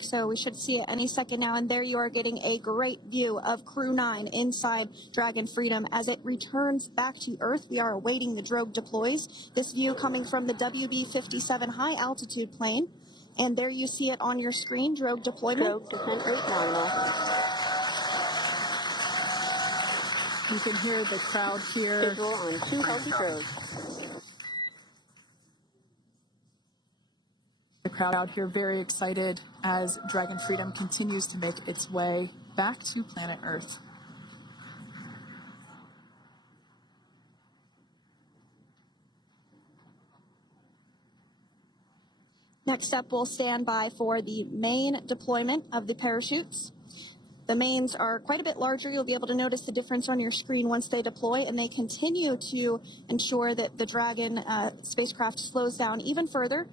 So we should see it any second now, and there you are getting a great view of Crew-9 inside Dragon Freedom as it returns back to Earth. We are awaiting the drogue deploys. This view coming from the WB-57 high altitude plane, and there you see it on your screen, drogue deployment. Drogue descent rate nominal. You can hear the crowd here. Visual on 2 healthy drogues. The crowd out here very excited as Dragon Freedom continues to make its way back to planet Earth. Next up, we'll stand by for the main deployment of the parachutes. The mains are quite a bit larger. You'll be able to notice the difference on your screen once they deploy, and they continue to ensure that the Dragon spacecraft slows down even further.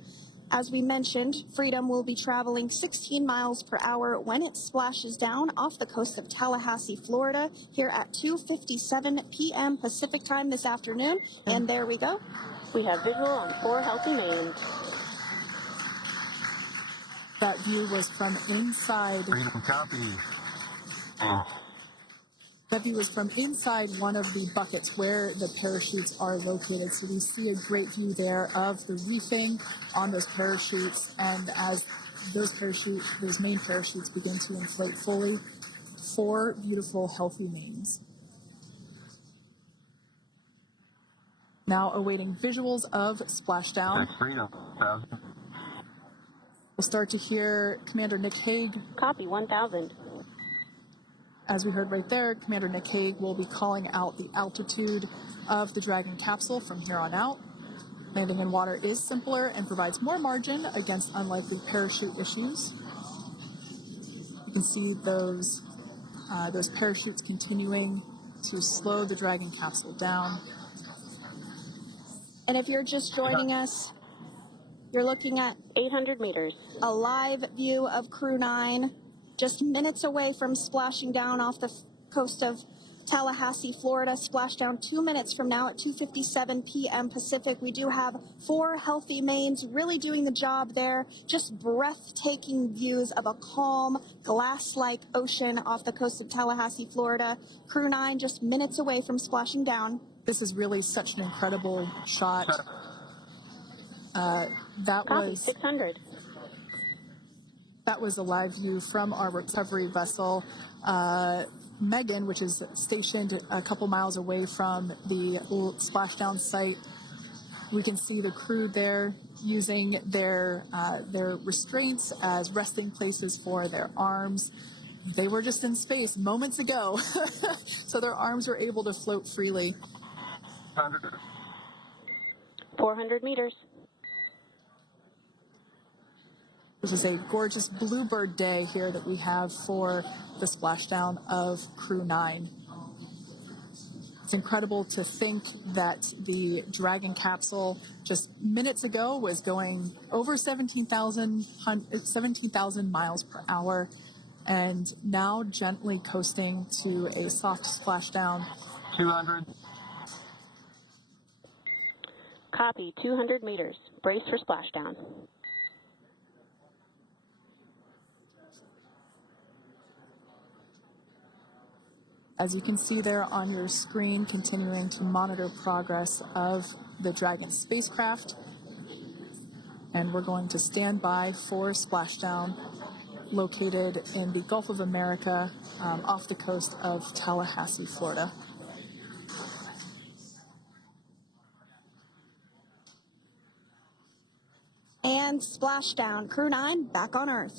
As we mentioned, Freedom will be traveling 16 miles per hour when it splashes down off the coast of Tallahassee, Florida, here at 2:57 p.m. Pacific time this afternoon. And there we go. We have visual on 4 healthy mains. That view was from inside. Freedom copy. That view was from inside one of the buckets where the parachutes are located. So we see a great view there of the reefing on those parachutes. And as those main parachutes begin to inflate fully, 4 beautiful, healthy mains. Now awaiting visuals of Splashdown. Freedom. We'll start to hear Commander Nick Hague. Copy 1000. As we heard right there, Commander Nick Hague will be calling out the altitude of the Dragon capsule from here on out. Landing in water is simpler and provides more margin against unlikely parachute issues. You can see those parachutes continuing to slow the Dragon capsule down. And if you're just joining us, you're looking at 800 meters. A live view of Crew-9 just minutes away from splashing down off the coast of Tallahassee, Florida. Splashdown 2 minutes from now at 2:57 p.m. Pacific. We do have 4 healthy mains really doing the job there. Just breathtaking views of a calm, glass-like ocean off the coast of Tallahassee, Florida. Crew-9 just minutes away from splashing down. This is really such an incredible shot. Copy 600. That was a live view from our recovery vessel, Megan, which is stationed a couple miles away from the splashdown site. We can see the crew there using their restraints as resting places for their arms. They were just in space moments ago, so their arms were able to float freely. 400 meters. This is a gorgeous bluebird day here that we have for the splashdown of Crew-9. It's incredible to think that the Dragon capsule just minutes ago was going over 17,000 miles per hour, and now gently coasting to a soft splashdown. 200. Copy 200 meters. Brace for splashdown. As you can see there on your screen, continuing to monitor progress of the Dragon spacecraft. And we're going to stand by for splashdown located in the Gulf of America off the coast of Tallahassee, Florida. And splashdown. Crew-9 back on Earth.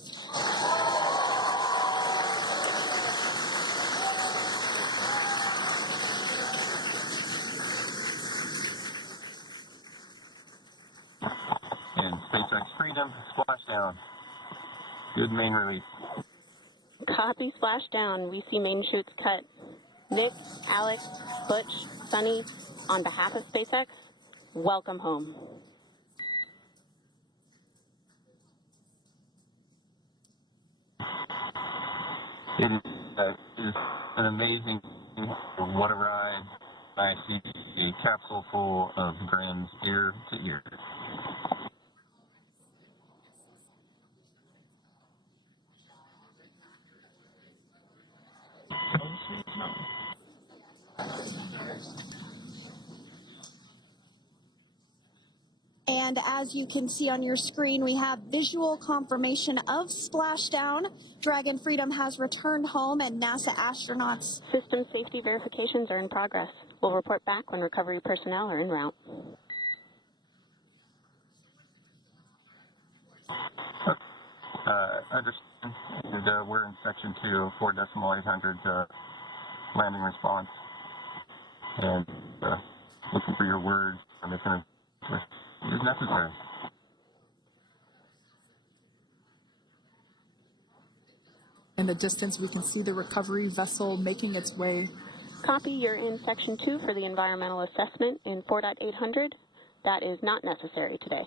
And SpaceX Freedom, splashdown. Good main release. Copy splashdown. We see main chutes cut. Nick, Alex, Butch, Suni, on behalf of SpaceX, welcome home. It is an amazing, what a ride. I see a capsule full of grins ear to ear. And as you can see on your screen, we have visual confirmation of splashdown. Dragon Freedom has returned home, and NASA astronauts. System safety verifications are in progress. We'll report back when recovery personnel are en route. Understand. And, we're in section 2, 4.800 landing response. And looking for your words. I'm just going to, is necessary. In the distance, we can see the recovery vessel making its way. Copy, you're in section 2 for the environmental assessment in 4.800. That is not necessary today.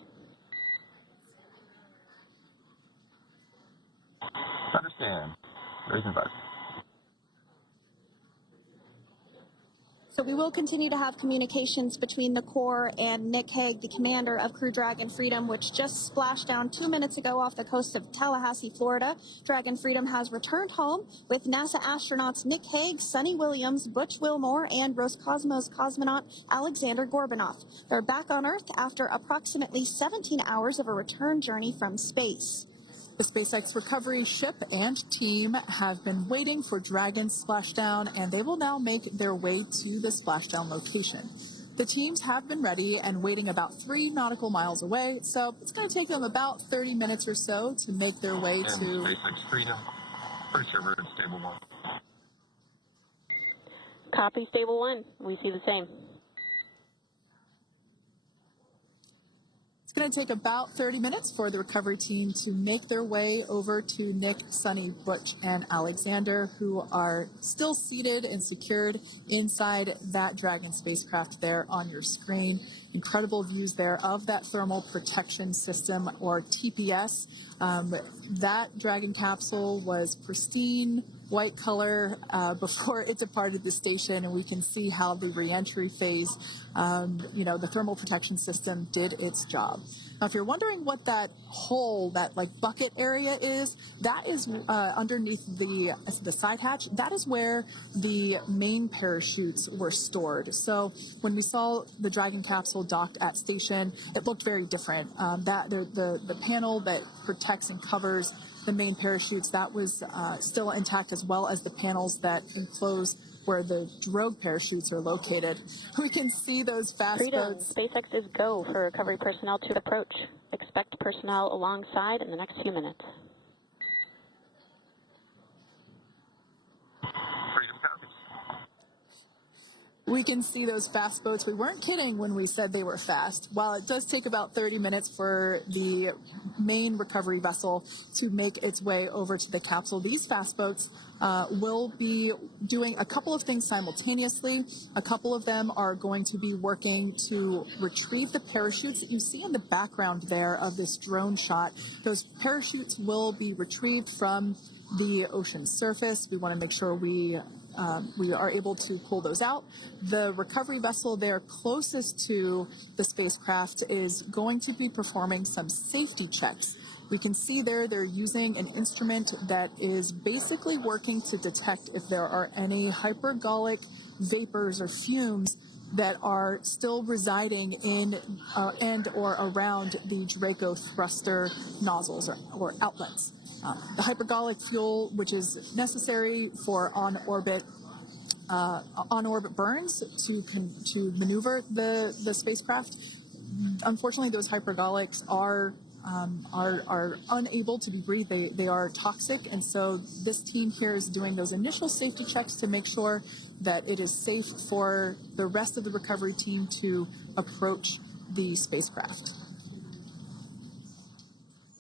Understand. Raise and advise. So we will continue to have communications between the Corps and Nick Hague, the commander of Crew Dragon Freedom, which just splashed down 2 minutes ago off the coast of Tallahassee, Florida. Dragon Freedom has returned home with NASA astronauts Nick Hague, Suni Williams, Butch Wilmore, and Roscosmos cosmonaut Aleksandr Gorbunov. They're back on Earth after approximately 17 hours of a return journey from space. The SpaceX recovery ship and team have been waiting for Dragon's splashdown, and they will now make their way to the splashdown location. The teams have been ready and waiting about 3 nautical miles away, so it's going to take them about 30 minutes or so to make their way to SpaceX Freedom. Pretty sure we're in stable 1. Copy, stable 1. We see the same. It's going to take about 30 minutes for the recovery team to make their way over to Nick, Suni, Butch, and Alexander, who are still seated and secured inside that Dragon spacecraft there on your screen. Incredible views there of that thermal protection system, or TPS. That Dragon capsule was pristine, white color before it departed the station, and we can see how the reentry phase, the thermal protection system did its job. Now, if you're wondering what that hole, that like bucket area is, that is underneath the side hatch. That is where the main parachutes were stored. So when we saw the Dragon capsule docked at station, it looked very different. The panel that protects and covers the main parachutes, that was still intact, as well as the panels that enclose where the drogue parachutes are located. We can see those fast boats. SpaceX is go for recovery personnel to approach. Expect personnel alongside in the next few minutes. Freedom copies. We can see those fast boats. We weren't kidding when we said they were fast. While it does take about 30 minutes for the main recovery vessel to make its way over to the capsule, these fast boats will be doing a couple of things simultaneously. A couple of them are going to be working to retrieve the parachutes that you see in the background there of this drone shot. Those parachutes will be retrieved from the ocean surface. We want to make sure we are able to pull those out. The recovery vessel there closest to the spacecraft is going to be performing some safety checks. We can see there they're using an instrument that is basically working to detect if there are any hypergolic vapors or fumes that are still residing in and or around the Draco thruster nozzles or outlets. The hypergolic fuel, which is necessary for on-orbit burns to maneuver the spacecraft. Unfortunately, those hypergolics are unable to be breathed. They are toxic, and so this team here is doing those initial safety checks to make sure that it is safe for the rest of the recovery team to approach the spacecraft.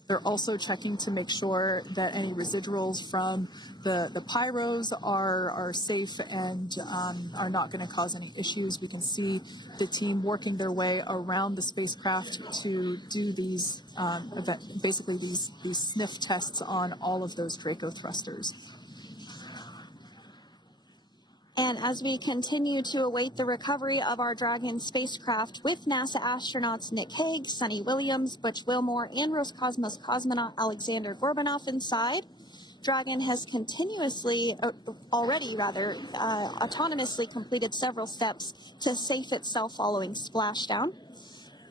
They're also checking to make sure that any residuals from the pyros are safe and are not going to cause any issues. We can see the team working their way around the spacecraft to do these, basically these sniff tests on all of those Draco thrusters. And as we continue to await the recovery of our Dragon spacecraft with NASA astronauts Nick Hague, Suni Williams, Butch Wilmore, and Roscosmos cosmonaut Aleksandr Gorbunov inside, Dragon has autonomously completed several steps to safe itself following splashdown.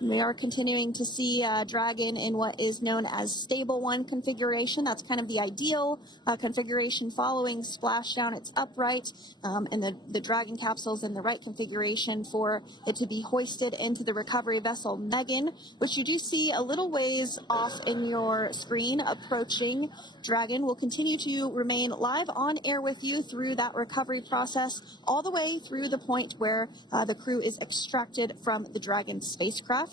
We are continuing to see Dragon in what is known as Stable 1 configuration. That's kind of the ideal configuration following splashdown. It's upright, and the Dragon capsule's in the right configuration for it to be hoisted into the recovery vessel Megan, which you do see a little ways off in your screen approaching. Dragon will continue to remain live on air with you through that recovery process, all the way through the point where the crew is extracted from the Dragon spacecraft.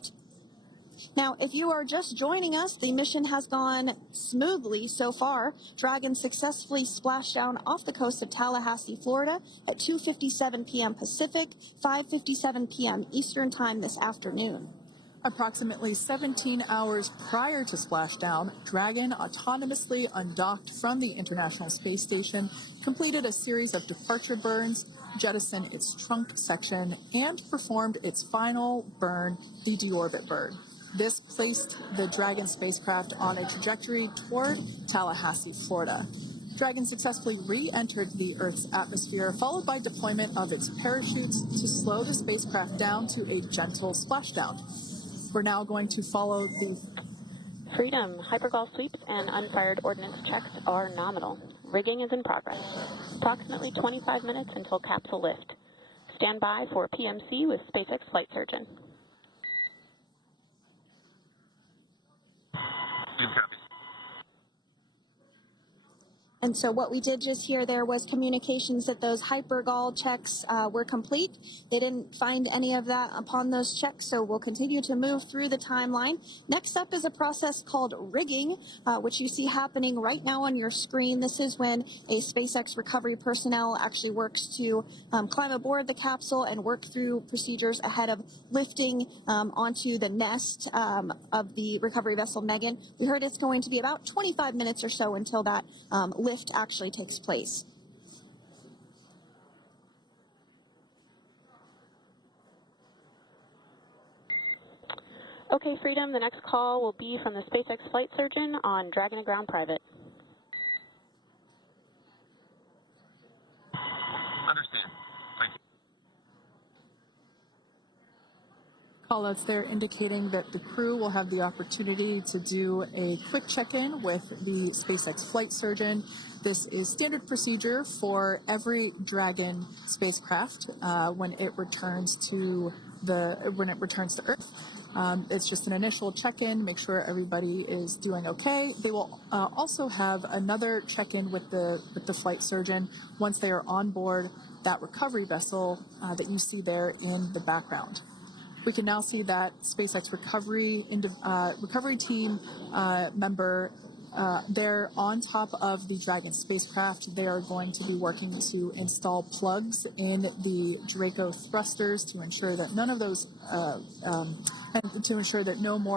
Now, if you are just joining us, the mission has gone smoothly so far. Dragon successfully splashed down off the coast of Tallahassee, Florida at 2:57 p.m. Pacific, 5:57 p.m. Eastern Time this afternoon. Approximately 17 hours prior to splashdown, Dragon autonomously undocked from the International Space Station, completed a series of departure burns, jettisoned its trunk section, and performed its final burn, the deorbit burn. This placed the Dragon spacecraft on a trajectory toward Tallahassee, Florida. Dragon successfully re-entered the Earth's atmosphere, followed by deployment of its parachutes to slow the spacecraft down to a gentle splashdown. We're now going to follow the Freedom. Hypergol sweeps and unfired ordnance checks are nominal. Rigging is in progress. Approximately 25 minutes until capsule lift. Stand by for PMC with SpaceX flight surgeon. And so what we did just hear there was communications that those hypergol checks were complete. They didn't find any of that upon those checks, so we'll continue to move through the timeline. Next up is a process called rigging, which you see happening right now on your screen. This is when a SpaceX recovery personnel actually works to climb aboard the capsule and work through procedures ahead of lifting onto the nest of the recovery vessel Megan. We heard it's going to be about 25 minutes or so until that lift actually takes place. Okay, Freedom, the next call will be from the SpaceX flight surgeon on Dragon and Ground Private. Understand. Thank you. callouts there indicating that the crew will have the opportunity to do a quick check-in with the SpaceX flight surgeon. This is standard procedure for every Dragon spacecraft when it returns to Earth. It's just an initial check-in, make sure everybody is doing okay. They will also have another check-in with the flight surgeon once they are on board that recovery vessel that you see there in the background. We can now see that SpaceX recovery team member they're on top of the Dragon spacecraft. They are going to be working to install plugs in the Draco thrusters to ensure that no more